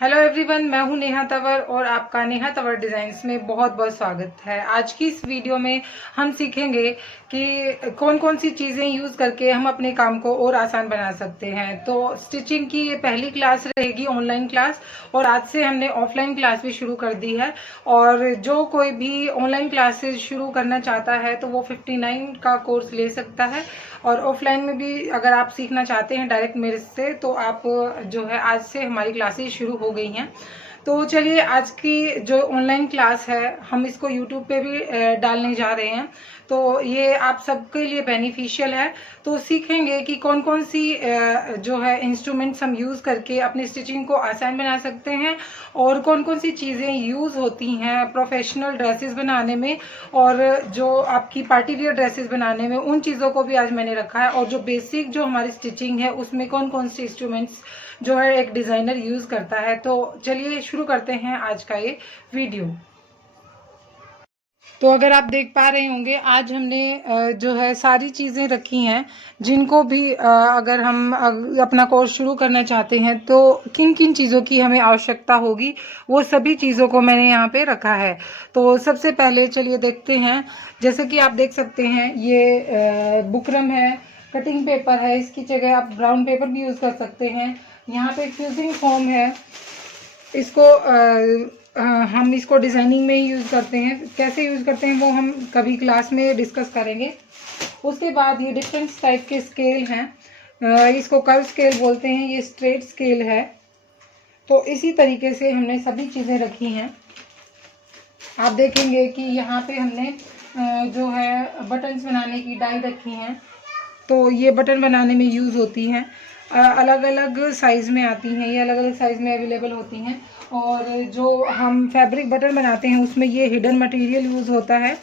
Hello everyone, मैं हूं नेहा तंवर और आपका नेहा तंवर डिजाइन्स में बहुत बहुत स्वागत है। आज की इस वीडियो में हम सीखेंगे कि कौन कौन सी चीज़ें यूज़ करके हम अपने काम को और आसान बना सकते हैं। तो स्टिचिंग की ये पहली क्लास रहेगी, ऑनलाइन क्लास, और आज से हमने ऑफलाइन क्लास भी शुरू कर दी है। और जो कोई भी ऑनलाइन क्लासेस शुरू करना चाहता है तो वो 59 का कोर्स ले सकता है, और ऑफलाइन में भी अगर आप सीखना चाहते हैं डायरेक्ट मेरे से तो आप जो है आज से हमारी क्लासेस शुरू हो गई हैं। तो चलिए, आज की जो ऑनलाइन क्लास है हम इसको यूट्यूब पे भी डालने जा रहे हैं, तो ये आप सबके लिए बेनिफिशियल है। तो सीखेंगे कि कौन कौन सी जो है इंस्ट्रूमेंट्स हम यूज़ करके अपनी स्टिचिंग को आसान बना सकते हैं, और कौन कौन सी चीज़ें यूज़ होती हैं प्रोफेशनल ड्रेसेस बनाने में, और जो आपकी पार्टी वियर ड्रेसेस बनाने में, उन चीज़ों को भी आज मैंने रखा है। और जो बेसिक जो हमारी स्टिचिंग है उसमें कौन कौन से इंस्ट्रूमेंट्स जो है एक डिज़ाइनर यूज़ करता है। तो चलिए शुरू करते हैं आज का ये वीडियो। तो अगर आप देख पा रहे होंगे, आज हमने जो है सारी चीज़ें रखी हैं जिनको भी अगर हम अपना कोर्स शुरू करना चाहते हैं तो किन किन चीज़ों की हमें आवश्यकता होगी, वो सभी चीज़ों को मैंने यहाँ पे रखा है। तो सबसे पहले चलिए देखते हैं। जैसे कि आप देख सकते हैं, ये बुकरम है, कटिंग पेपर है, इसकी जगह आप ब्राउन पेपर भी यूज़ कर सकते हैं। यहाँ पे फ्यूजिंग फोम है, इसको हम इसको डिज़ाइनिंग में ही यूज़ करते हैं। कैसे यूज़ करते हैं वो हम कभी क्लास में डिस्कस करेंगे। उसके बाद ये डिफरेंट टाइप के स्केल हैं, इसको कर्व स्केल बोलते हैं, ये स्ट्रेट स्केल है। तो इसी तरीके से हमने सभी चीज़ें रखी हैं। आप देखेंगे कि यहाँ पे हमने जो है बटन्स बनाने की डाई रखी हैं, तो ये बटन बनाने में यूज़ होती हैं। अलग अलग साइज़ में आती हैं, ये अलग अलग साइज़ में अवेलेबल होती हैं। और जो हम फैब्रिक बटन बनाते हैं उसमें ये हिडन मटेरियल यूज़ होता है,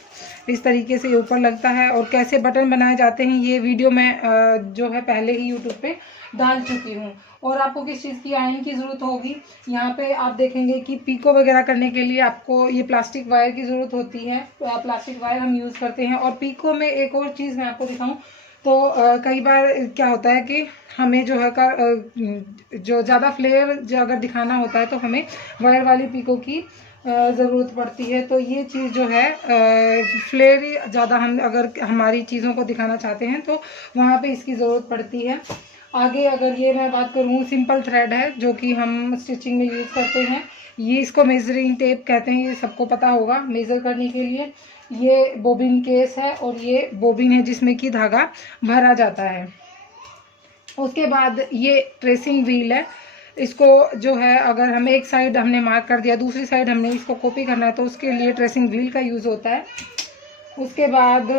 इस तरीके से ऊपर लगता है। और कैसे बटन बनाए जाते हैं ये वीडियो मैं जो है पहले ही यूट्यूब पे डाल चुकी हूँ। और आपको किस चीज़ की आयरन की ज़रूरत होगी, यहाँ पे आप देखेंगे कि पीको वगैरह करने के लिए आपको ये प्लास्टिक वायर की ज़रूरत होती है। प्लास्टिक वायर हम यूज़ करते हैं। और पीको में एक और चीज़ मैं आपको दिखाऊँ तो कई बार क्या होता है कि हमें जो है जो ज़्यादा फ्लेयर जो अगर दिखाना होता है तो हमें वायर वाली पीको की ज़रूरत पड़ती है। तो ये चीज़ जो है फ्लेयर ज़्यादा हम अगर हमारी चीज़ों को दिखाना चाहते हैं तो वहाँ पे इसकी ज़रूरत पड़ती है। आगे अगर ये मैं बात करूँ, सिंपल थ्रेड है जो कि हम स्टिचिंग में यूज़ करते हैं। ये इसको मेजरिंग टेप कहते हैं, ये सबको पता होगा मेज़र करने के लिए। ये बोबिन केस है और ये बोबिन है जिसमें कि धागा भरा जाता है। उसके बाद ये ट्रेसिंग व्हील है, इसको जो है अगर हमें एक साइड हमने मार्क कर दिया, दूसरी साइड हमने इसको कॉपी करना है तो उसके लिए ट्रेसिंग व्हील का यूज़ होता है। उसके बाद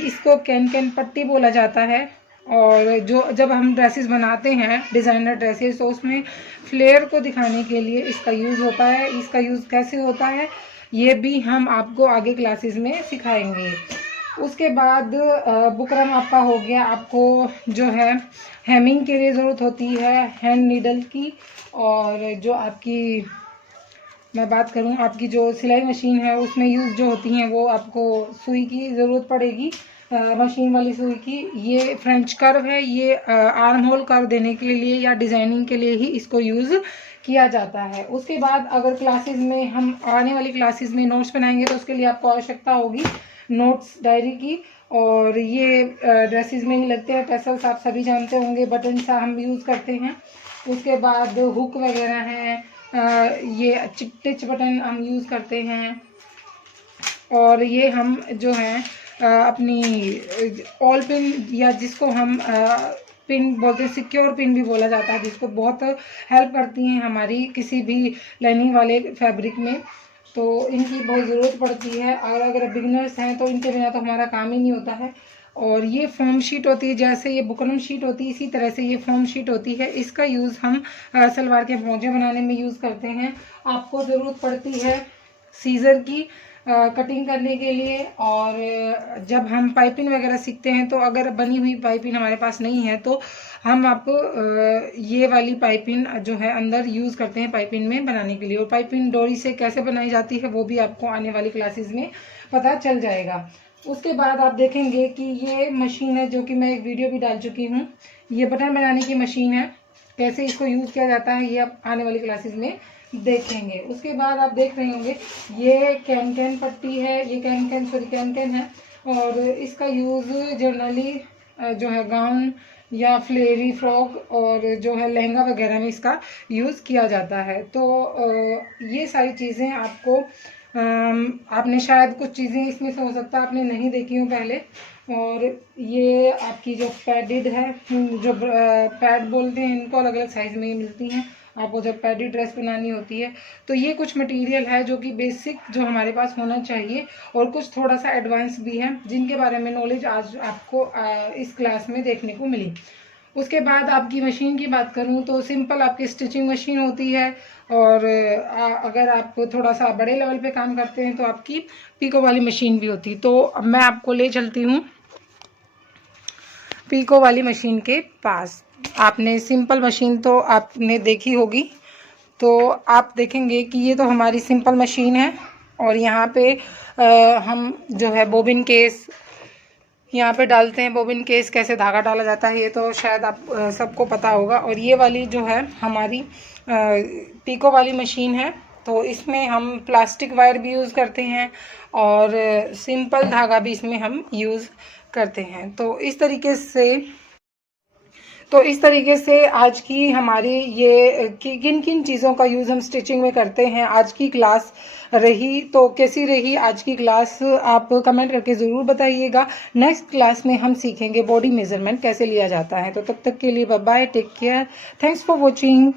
इसको कैन पट्टी बोला जाता है। और जो जब हम ड्रेसेस बनाते हैं डिज़ाइनर ड्रेसेस तो उसमें फ्लेयर को दिखाने के लिए इसका यूज़ होता है। इसका यूज़ कैसे होता है ये भी हम आपको आगे क्लासेस में सिखाएंगे। उसके बाद बुकरम आपका हो गया। आपको जो है हेमिंग के लिए ज़रूरत होती है हैंड नीडल की। और जो आपकी मैं बात करूं, आपकी जो सिलाई मशीन है उसमें यूज़ जो होती हैं वो आपको सुई की ज़रूरत पड़ेगी, मशीन वाली सुई की। ये फ्रेंच कर्व है, ये आर्म होल कर्व देने के लिए या डिज़ाइनिंग के लिए ही इसको यूज़ किया जाता है। उसके बाद अगर क्लासेस में हम आने वाली क्लासेस में नोट्स बनाएंगे तो उसके लिए आपको आवश्यकता होगी नोट्स डायरी की। और ये ड्रेसेस में ही लगते हैं, टैसल्स आप सभी जानते होंगे, बटन हम यूज़ करते हैं। उसके बाद हुक वगैरह हैं, ये टिच बटन हम यूज़ करते हैं। और ये हम जो है अपनी ऑल पिन या जिसको हम पिन बोलते हैं, सिक्योर पिन भी बोला जाता है, जिसको बहुत हेल्प करती हैं हमारी किसी भी लाइनिंग वाले फैब्रिक में, तो इनकी बहुत ज़रूरत पड़ती है। और अगर बिगिनर्स हैं तो इनके बिना तो हमारा काम ही नहीं होता है। और ये फोम शीट होती है, जैसे ये बुकरम शीट होती है इसी तरह से ये फोम शीट होती है। इसका यूज़ हम सलवार के मोजे बनाने में यूज़ करते हैं। आपको ज़रूरत पड़ती है सीज़र की कटिंग करने के लिए। और जब हम पाइपिंग वगैरह सीखते हैं तो अगर बनी हुई पाइपिंग हमारे पास नहीं है तो हम आपको ये वाली पाइपिंग जो है अंदर यूज़ करते हैं पाइपिंग में बनाने के लिए। और पाइपिंग डोरी से कैसे बनाई जाती है वो भी आपको आने वाली क्लासेस में पता चल जाएगा। उसके बाद आप देखेंगे कि ये मशीन है जो कि मैं एक वीडियो भी डाल चुकी हूँ। ये बटन बनाने की मशीन है। कैसे इसको यूज़ किया जाता है ये आप आने वाली क्लासेस में देखेंगे। उसके बाद आप देख रहे होंगे ये कैन पट्टी है, ये कैन है और इसका यूज़ जनरली जो है गाउन या फ्लेयरी फ्रॉक और जो है लहंगा वगैरह में इसका यूज़ किया जाता है। तो ये सारी चीज़ें आपको आपने शायद कुछ चीज़ें इसमें से हो सकता है आपने नहीं देखी हो पहले। और ये आपकी जो पैडेड है, जो पैड बोलते हैं इनको, अलग अलग साइज़ में मिलती हैं आपको जब पैडेड ड्रेस बनानी होती है। तो ये कुछ मटेरियल है जो कि बेसिक जो हमारे पास होना चाहिए और कुछ थोड़ा सा एडवांस भी है जिनके बारे में नॉलेज आज आपको इस क्लास में देखने को मिली। उसके बाद आपकी मशीन की बात करूं तो सिंपल आपकी स्टिचिंग मशीन होती है और अगर आप थोड़ा सा बड़े लेवल पे काम करते हैं तो आपकी पीको वाली मशीन भी होती है। तो अब मैं आपको ले चलती हूँ पीको वाली मशीन के पास। आपने सिंपल मशीन तो आपने देखी होगी, तो आप देखेंगे कि ये तो हमारी सिंपल मशीन है और यहाँ पे हम जो है बोबिन केस यहाँ पे डालते हैं। बोबिन केस कैसे धागा डाला जाता है ये तो शायद आप सबको पता होगा। और ये वाली जो है हमारी पीको वाली मशीन है, तो इसमें हम प्लास्टिक वायर भी यूज़ करते हैं और सिंपल धागा भी इसमें हम यूज़ करते हैं। तो इस तरीके से आज की हमारी ये किन किन चीज़ों का यूज़ हम स्टिचिंग में करते हैं आज की क्लास रही। तो कैसी रही आज की क्लास आप कमेंट करके ज़रूर बताइएगा। नेक्स्ट क्लास में हम सीखेंगे बॉडी मेजरमेंट कैसे लिया जाता है। तो तब तक के लिए bye bye, take care, thanks for watching.